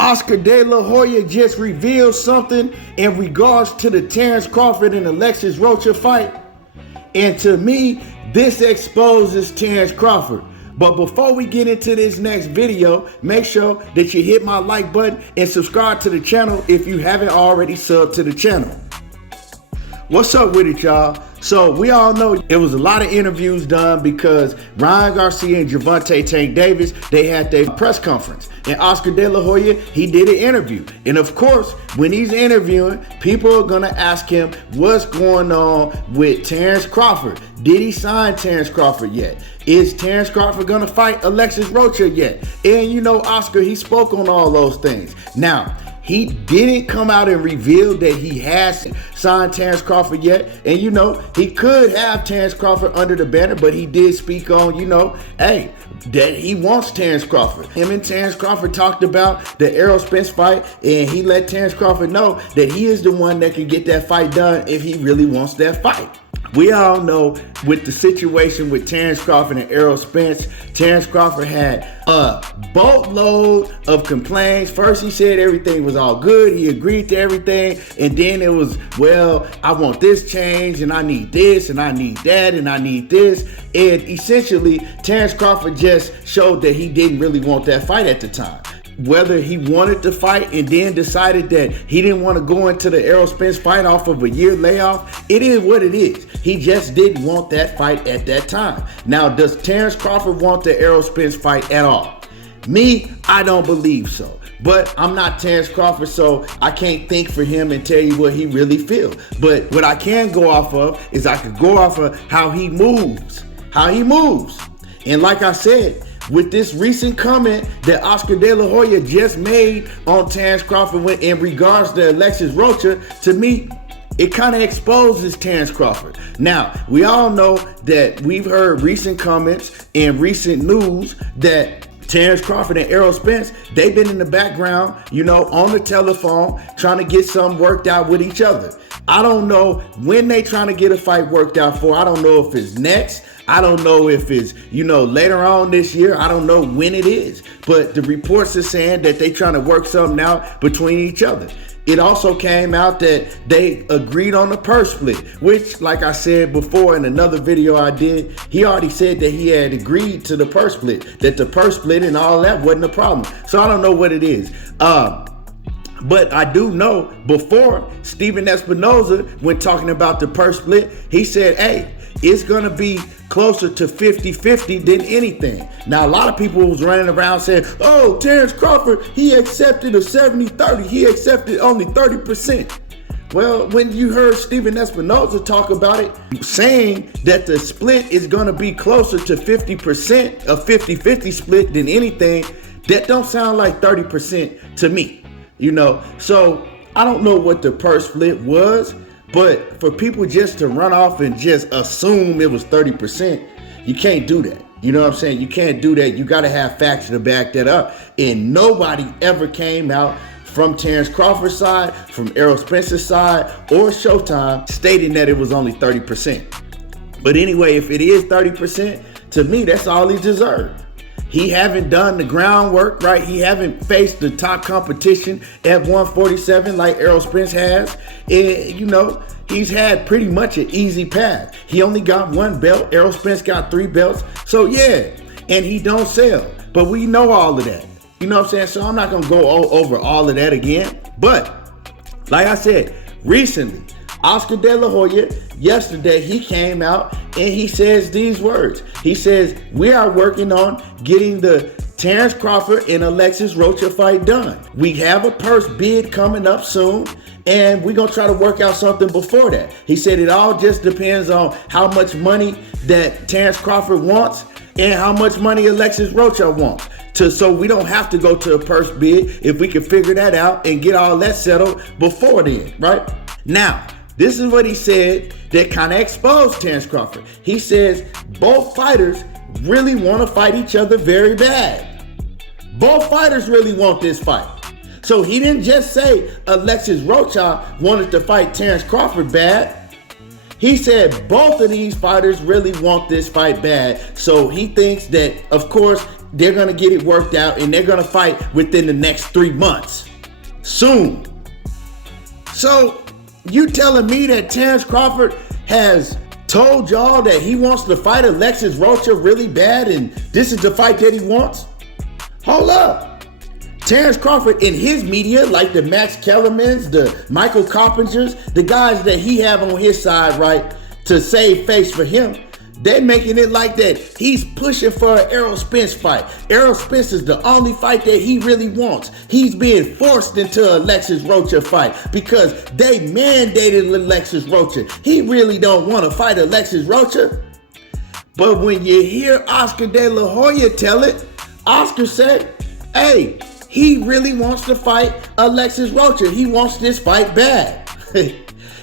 Oscar De La Hoya just revealed something in regards to the Terence Crawford and Alexis Rocha fight. And to me, this exposes Terence Crawford. But before we get into this next video, make sure that you hit my like button and subscribe to the channel if you haven't already subbed to the channel. What's up with it, y'all? So we all know it was a lot of interviews done because Ryan Garcia and Gervonta Tank Davis, they had their press conference. And Oscar De La Hoya, he did an interview. And of course, when he's interviewing, people are gonna ask him what's going on with Terence Crawford. Did he sign Terence Crawford yet? Is Terence Crawford gonna fight Alexis Rocha yet? And you know, Oscar, he spoke on all those things. Now, he didn't come out and reveal that he has signed Terence Crawford yet. And, you know, he could have Terence Crawford under the banner, but he did speak on, you know, hey, that he wants Terence Crawford. Him and Terence Crawford talked about the Errol Spence fight, and he let Terence Crawford know that he is the one that can get that fight done if he really wants that fight. We all know with the situation with Terence Crawford and Errol Spence, Terence Crawford had a boatload of complaints. First, he said everything was all good. He agreed to everything. And then it was, well, I want this change, and I need this, and I need that, and I need this. And essentially, Terence Crawford just showed that he didn't really want that fight at the time. Whether he wanted to fight and then decided that he didn't want to go into the Errol Spence fight off of a year layoff, it is what it is. He just didn't want that fight at that time. Now, does Terence Crawford want the Errol Spence fight at all? Me, I don't believe so. But I'm not Terence Crawford, so I can't think for him and tell you what he really feels. But what I can go off of is I could go off of how he moves. And like I said, with this recent comment that Oscar De La Hoya just made on Terence Crawford in regards to Alexis Rocha, to me, it kind of exposes Terence Crawford. Now, we all know that we've heard recent comments and recent news that Terence Crawford and Errol Spence, they've been in the background, you know, on the telephone, trying to get something worked out with each other. I don't know when they trying to get a fight worked out for. I don't know if it's next. I don't know if it's, you know, later on this year. I don't know when it is. But the reports are saying that they trying to work something out between each other. It also came out that they agreed on the purse split, which, like I said before in another video I did, he already said that he had agreed to the purse split, that the purse split and all that wasn't a problem. So I don't know what it is. But I do know before Stephen Espinoza, when talking about the purse split, he said, hey, it's going to be closer to 50-50 than anything. Now, a lot of people was running around saying, oh, Terence Crawford, he accepted a 70-30. He accepted only 30%. Well, when you heard Stephen Espinoza talk about it, saying that the split is going to be closer to 50%, a 50-50 split than anything, that don't sound like 30% to me, you know? So I don't know what the purse split was. But for people just to run off and just assume it was 30%, you can't do that. You know what I'm saying? You can't do that. You got to have facts to back that up. And nobody ever came out from Terence Crawford's side, from Errol Spence's side, or Showtime stating that it was only 30%. But anyway, if it is 30%, to me, that's all he deserved. He haven't done the groundwork, right? He haven't faced the top competition at 147 like Errol Spence has. And, you know, he's had pretty much an easy path. He only got one belt. Errol Spence got 3 belts. So, yeah, and he don't sell. But we know all of that. You know what I'm saying? So I'm not going to go over all of that again. But, like I said, recently, Oscar De La Hoya, yesterday, he came out and he says these words. He says, we are working on getting the Terence Crawford and Alexis Rocha fight done. We have a purse bid coming up soon, and we're going to try to work out something before that. He said it all just depends on how much money that Terence Crawford wants and how much money Alexis Rocha wants. So we don't have to go to a purse bid if we can figure that out and get all that settled before then, right? Now, this is what he said that kind of exposed Terence Crawford. He says both fighters really want to fight each other very bad. Both fighters really want this fight. So he didn't just say Alexis Rocha wanted to fight Terence Crawford bad. He said both of these fighters really want this fight bad. So he thinks that, of course, they're going to get it worked out and they're going to fight within the next 3 months. Soon. So you telling me that Terence Crawford has told y'all that he wants to fight Alexis Rocha really bad and this is the fight that he wants? Hold up. Terence Crawford in his media, like the Max Kellermans, the Michael Carpenters, the guys that he have on his side, right, to save face for him, they're making it like that he's pushing for an Errol Spence fight. Errol Spence is the only fight that he really wants. He's being forced into Alexis Rocha fight because they mandated Alexis Rocha. He really don't want to fight Alexis Rocha. But when you hear Oscar De La Hoya tell it, Oscar said, hey, he really wants to fight Alexis Rocha. He wants this fight bad.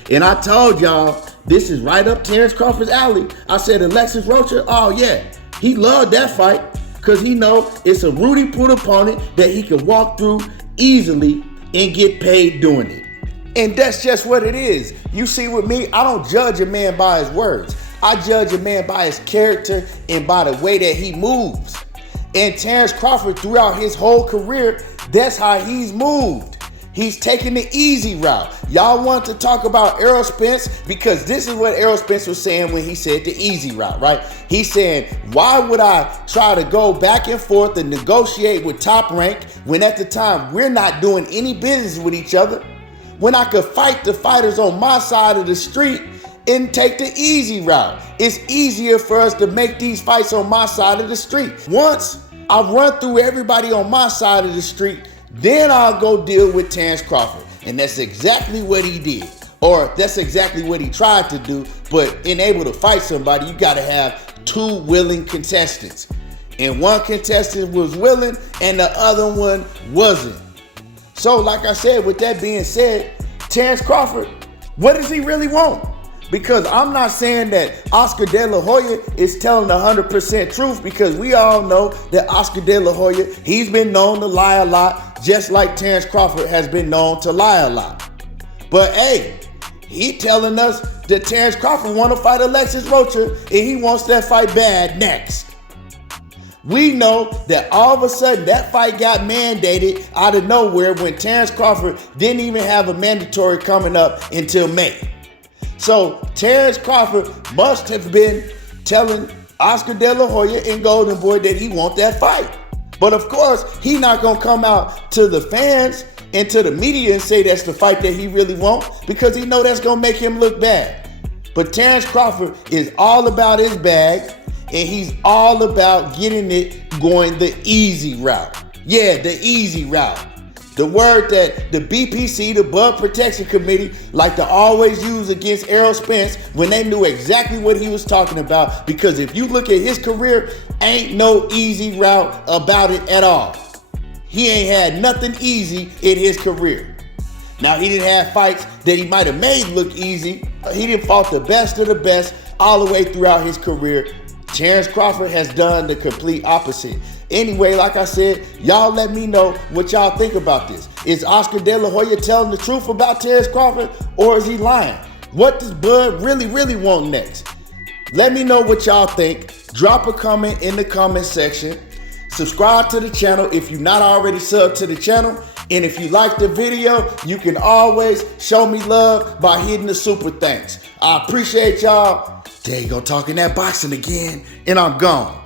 And I told y'all, this is right up Terence Crawford's alley. I said, Alexis Rocha, oh yeah, he loved that fight because he know it's a Rudy Poot opponent that he can walk through easily and get paid doing it. And that's just what it is. You see with me, I don't judge a man by his words. I judge a man by his character and by the way that he moves. And Terence Crawford, throughout his whole career, that's how he's moved. He's taking the easy route. Y'all want to talk about Errol Spence because this is what Errol Spence was saying when he said the easy route, right? He's saying, why would I try to go back and forth and negotiate with Top Rank when at the time we're not doing any business with each other? When I could fight the fighters on my side of the street and take the easy route. It's easier for us to make these fights on my side of the street. Once I run through everybody on my side of the street, then I'll go deal with Terence Crawford. And that's exactly what he did. Or that's exactly what he tried to do. But in able to fight somebody, you got to have two willing contestants. And one contestant was willing and the other one wasn't. So like I said, with that being said, Terence Crawford, what does he really want? Because I'm not saying that Oscar De La Hoya is telling 100% truth, because we all know that Oscar De La Hoya, he's been known to lie a lot, just like Terence Crawford has been known to lie a lot. But hey, he telling us that Terence Crawford want to fight Alexis Rocha and he wants that fight bad next. We know that all of a sudden that fight got mandated out of nowhere when Terence Crawford didn't even have a mandatory coming up until May. So Terence Crawford must have been telling Oscar De La Hoya and Golden Boy that he want that fight. But of course, he not gonna come out to the fans and to the media and say that's the fight that he really want, because he know that's gonna make him look bad. But Terence Crawford is all about his bag, and he's all about getting it going the easy route. Yeah, the easy route. The word that the BPC, the Bud Protection Committee, like to always use against Errol Spence when they knew exactly what he was talking about. Because if you look at his career, ain't no easy route about it at all. He ain't had nothing easy in his career. Now, he didn't have fights that he might have made look easy. He didn't fought the best of the best all the way throughout his career. Terence Crawford has done the complete opposite. Anyway, like I said, y'all let me know what y'all think about this. Is Oscar De La Hoya telling the truth about Terence Crawford, or is he lying? What does Bud really want next? Let me know what y'all think. Drop a comment in the comment section. Subscribe to the channel if you're not already subbed to the channel. And if you like the video, you can always show me love by hitting the super thanks. I appreciate y'all. There you go, talking that boxing again, and I'm gone.